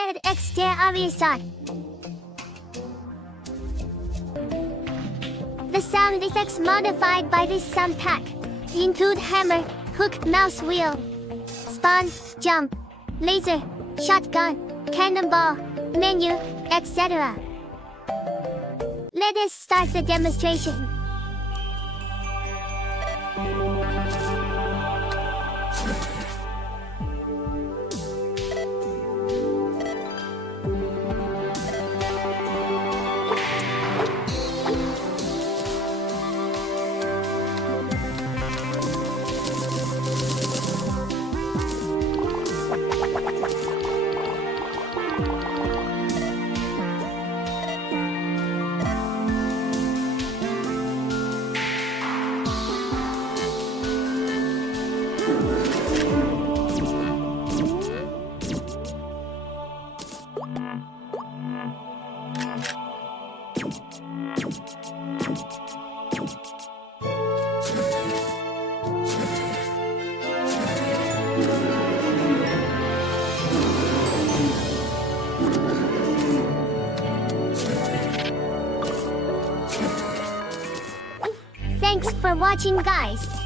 DDnet X terraria site. The sound effects modified by this sound pack include hammer, hook, mouse wheel, spawn, jump, laser, shotgun, cannonball, menu, etc. Let us start the demonstration. Thanks for watching, guys.